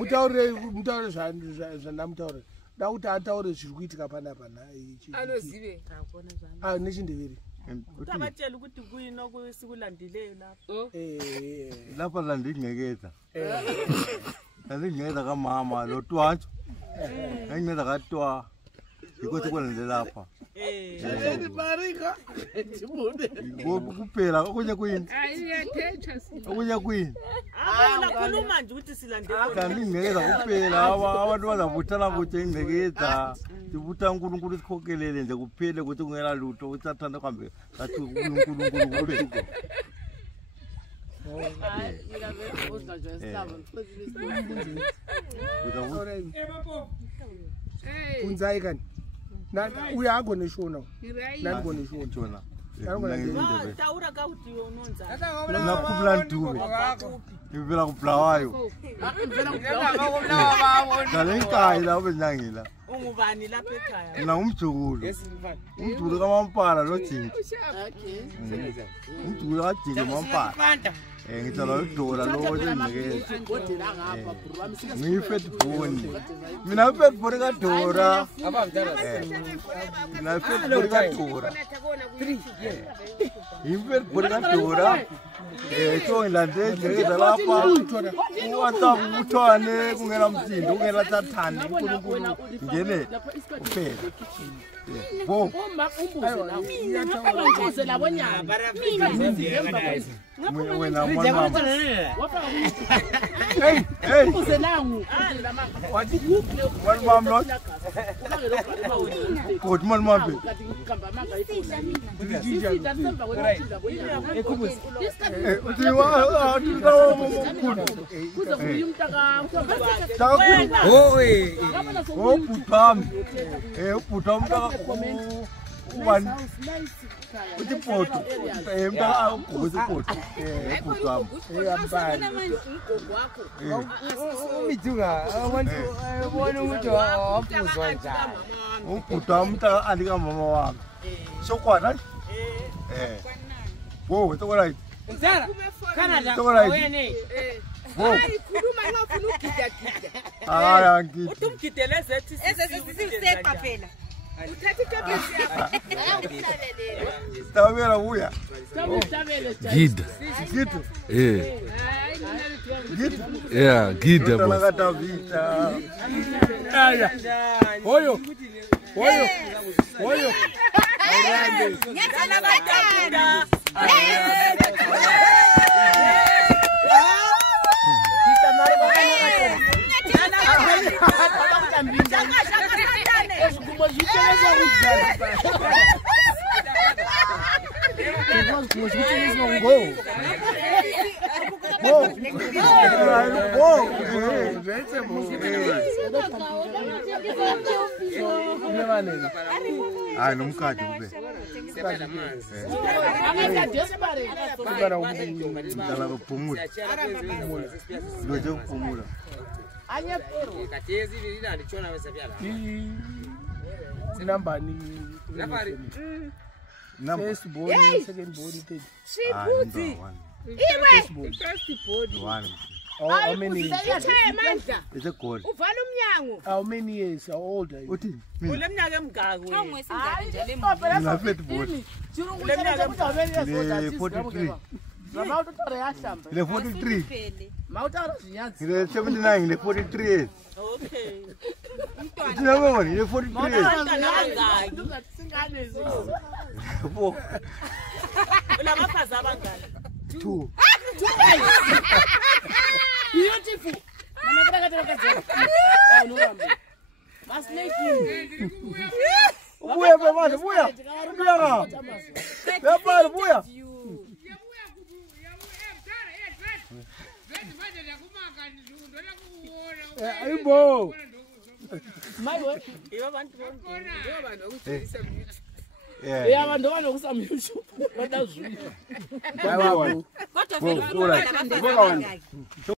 Mutaure zvandamutaura. Da kuti ataure zviri kuitika panapa na. Anozive. Nechindeveri. Tabatshela ukuthi kuyini okusikulandileyo lapho. Lapha la ndingekeza. Ndingekeza kamama lo twatsho. Ngingeza katwa. Ikothi kwenze lapha. Barika. Kuphela okunye kuyini? Ayiyathetha sina. Okunye kuyini? Nakhuluma nje ukuthi silandela. Ngingekeza kuphela abantu bazabuthana ukuthi ingekeza. Sibuta uNkulunkulu sikhokelele nje kuphele ukuthi kungela lutho usathanda kambe ngathi uNkulunkulu kuphela. Kunzai kan. Na uyagone shona. Nangone shona. Taura kauthi unonza. Nakubula nduwe. Ivela kublawayo. Dale Nkayi la benyangila. Ungubani lapha ekhaya? Na umjukulu. Umjukulu kamampala lo jingi. Umjukulu kajingi mampala. Ngithola uDorah lo ngekeza. Ngifet boni. Mina fet boni ka Dorah. Mina fet boni ka Dorah. 3. Ngifet boni ka Dorah. So ngilande ngekeza lapha. Uwatha ubuthwane kungela msindo kungela tathane uNkulunkulu ngene kuphela. Bo. Umbuze labo nyaba. Wena mwana. Hey. Umbuze nangu. Wathi one mom not. Good man mambe. One. With the port, Tabela uya. Gida. Yeah, Gida. Oyo. Ai, não cade, bem. Ela vai pumula. Dojo pumula. Number first born, second born, third. One. How many? It's a code. How many years? How old are you? Ulemnyaka emgaku. 43. Le 43. Le 79, le 43 years. Okay. Le 43 years. Ulabafazi abangani? 2. Beautiful. Yeah, abantu banokusama YouTube. Badazwile.